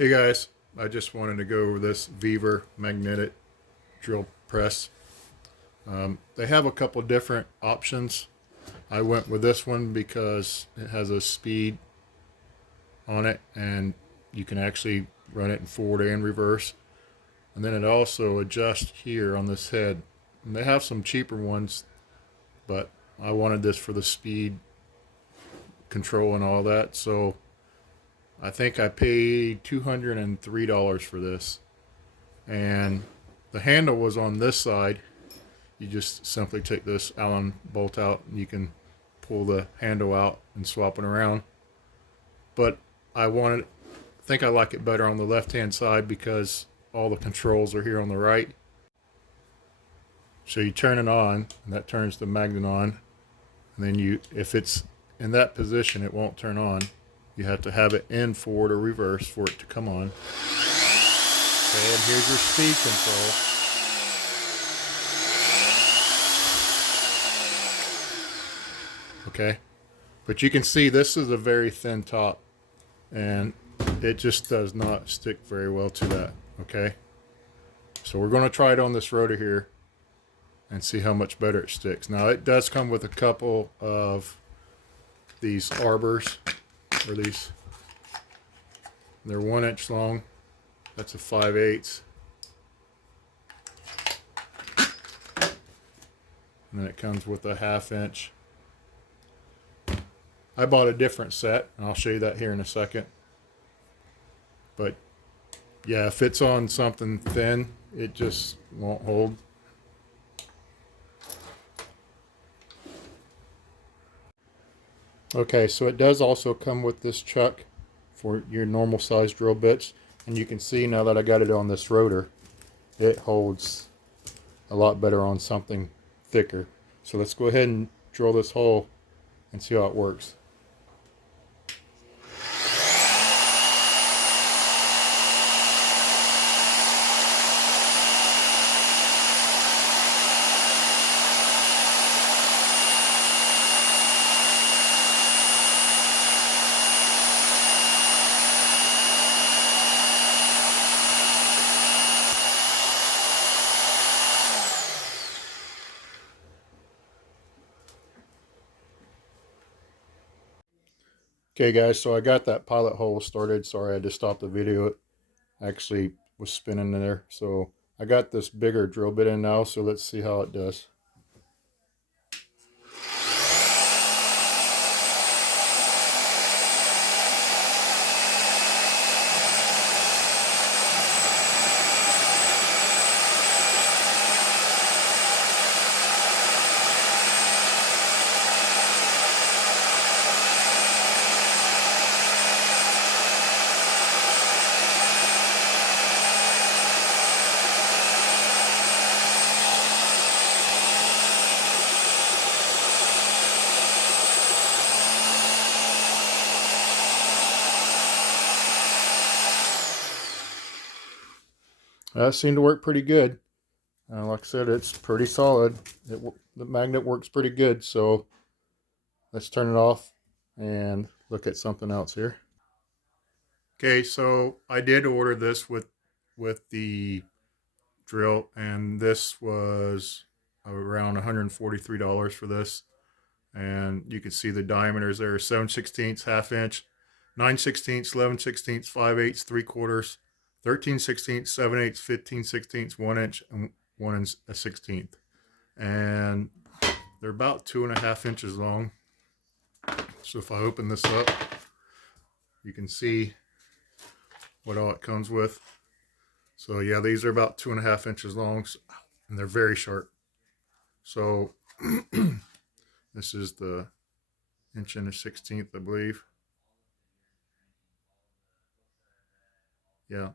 Hey guys, I just wanted to go over this Vevor magnetic drill press. They have a couple different options. I went with this one because it has a speed on it and you can actually run it in forward and reverse. And then it also adjusts here on this head. And they have some cheaper ones, but I wanted this for the speed control and all that. So I think I paid $203 for this. And the handle was on this side. You just simply take this Allen bolt out and you can pull the handle out and swap it around. But I think I like it better on the left hand side because all the controls are here on the right. So you turn it on and that turns the magnet on. And then if it's in that position, it won't turn on. You have to have it in forward or reverse for it to come on. Okay, and here's your speed control. Okay, but you can see this is a very thin top and it just does not stick very well to that. Okay, so we're going to try it on this rotor here and see how much better it sticks. Now it does come with a couple of these arbors, or these, they're 1 inch long. That's a 5/8. And then it comes with a 1/2 inch. I bought a different set, and I'll show you that here in a second. But yeah, if it's on something thin, it just won't hold. Okay, so it does also come with this chuck for your normal size drill bits. And you can see now that I got it on this rotor, it holds a lot better on something thicker. So let's go ahead and drill this hole and see how it works. Okay guys, so I got that pilot hole started. Sorry I had to stop the video. It actually was spinning in there. So I got this bigger drill bit in now, so let's see how it does. That seemed to work pretty good. Like I said, it's pretty solid. The magnet works pretty good. So let's turn it off and look at something else here. Okay, so I did order this with the drill, and this was around $143 for this. And you can see the diameters there: 7/16, 1/2 inch, 9/16, 11/16, 5/8, 3/4, 13/16, 7/8, 15/16, 1 inch, and 1 1/16. And they're about 2.5 inches long. So if I open this up, you can see what all it comes with. So yeah, these are about 2.5 inches long, and they're very sharp. So this is the 1 1/16, I believe. Yeah.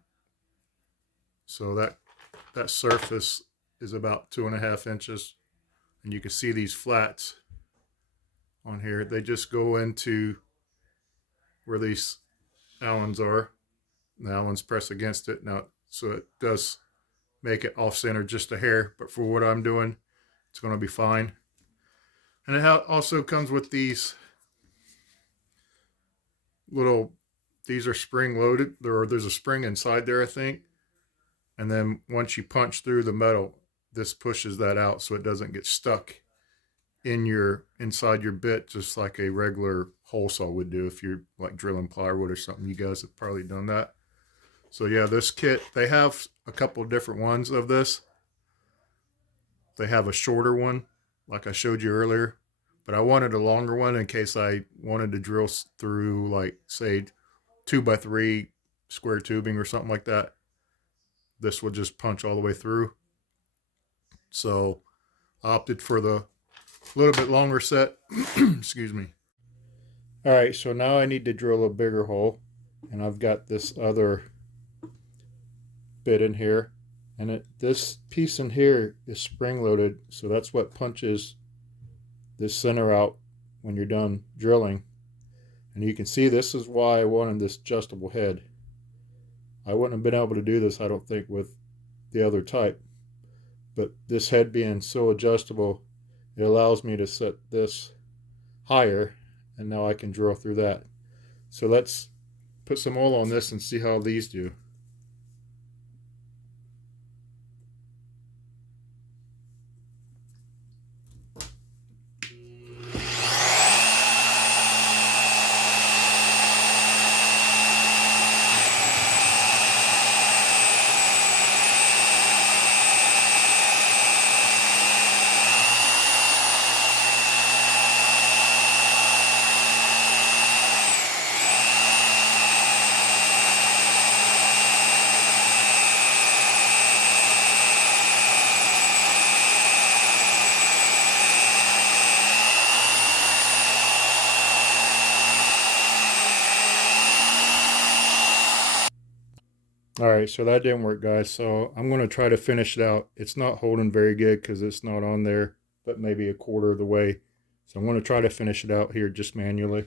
So that surface is about 2.5 inches, and you can see these flats on here. They just go into where these Allens are. The Allens press against it now, so it does make it off center just a hair, but for what I'm doing, it's going to be fine. And it also comes with these little these are spring loaded. There's a spring inside there, I think. And then once you punch through the metal, this pushes that out so it doesn't get stuck inside your bit, just like a regular hole saw would do if you're like drilling plywood or something. You guys have probably done that. So yeah, this kit, they have a couple different ones of this. They have a shorter one, like I showed you earlier, but I wanted a longer one in case I wanted to drill through, like, say, 2x3 square tubing or something like that. This would just punch all the way through. So I opted for the little bit longer set. Excuse me. All right, so now I need to drill a bigger hole, and I've got this other bit in here, and this piece in here is spring loaded, so that's what punches this center out when you're done drilling. And you can see this is why I wanted this adjustable head. I wouldn't have been able to do this, I don't think, with the other type, but this head being so adjustable, it allows me to set this higher, and now I can drill through that. So let's put some oil on this and see how these do. All right, so that didn't work, guys. So I'm going to try to finish it out. It's not holding very good because it's not on there, but maybe a quarter of the way. So I'm going to try to finish it out here just manually.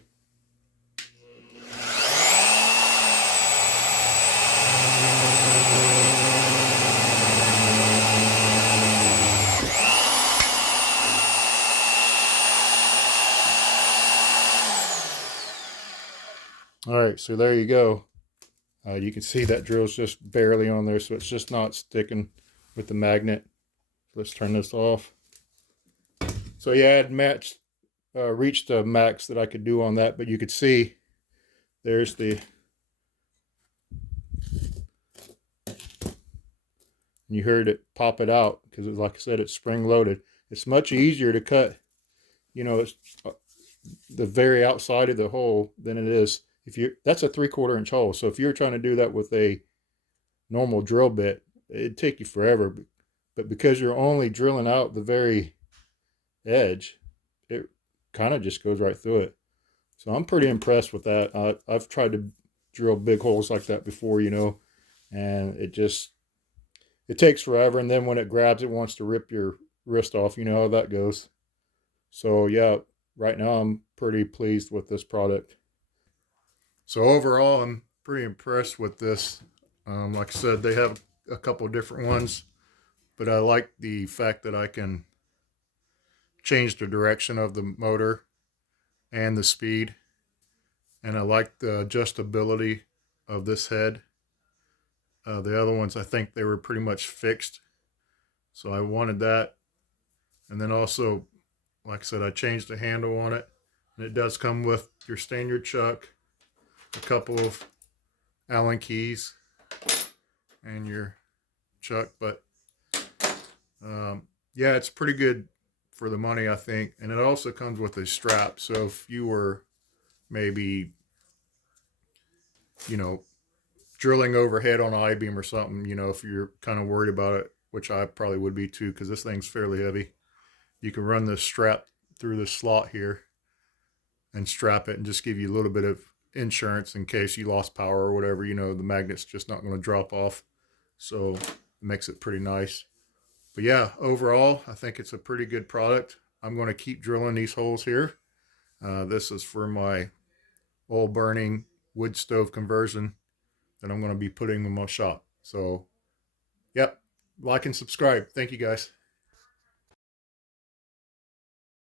All right, so there you go. You can see that drill's just barely on there, so it's just not sticking with the magnet. Let's turn this off. So yeah, I had reached the max that I could do on that, but you could see there's you heard it pop it out because, like I said, it's spring loaded. It's much easier to cut, it's the very outside of the hole than it is that's a 3/4 inch hole. So if you're trying to do that with a normal drill bit, it'd take you forever. But because you're only drilling out the very edge, it kind of just goes right through it. So I'm pretty impressed with that. I've tried to drill big holes like that before, and it takes forever. And then when it grabs, it wants to rip your wrist off. You know how that goes. So yeah, right now I'm pretty pleased with this product. So overall, I'm pretty impressed with this. Like I said, they have a couple different ones, but I like the fact that I can change the direction of the motor and the speed. And I like the adjustability of this head. The other ones, I think they were pretty much fixed. So I wanted that. And then also, like I said, I changed the handle on it. And it does come with your standard chuck, a couple of Allen keys, and your chuck. But yeah, it's pretty good for the money, I think. And it also comes with a strap. So if you were maybe, drilling overhead on an I-beam or something, if you're kind of worried about it, which I probably would be too, because this thing's fairly heavy, you can run this strap through this slot here and strap it and just give you a little bit of insurance in case you lost power or whatever. The magnet's just not going to drop off. So it makes it pretty nice. But yeah, overall, I think it's a pretty good product. I'm going to keep drilling these holes here. This is for my oil burning wood stove conversion that I'm going to be putting in my shop. So, yep, like and subscribe. Thank you, guys.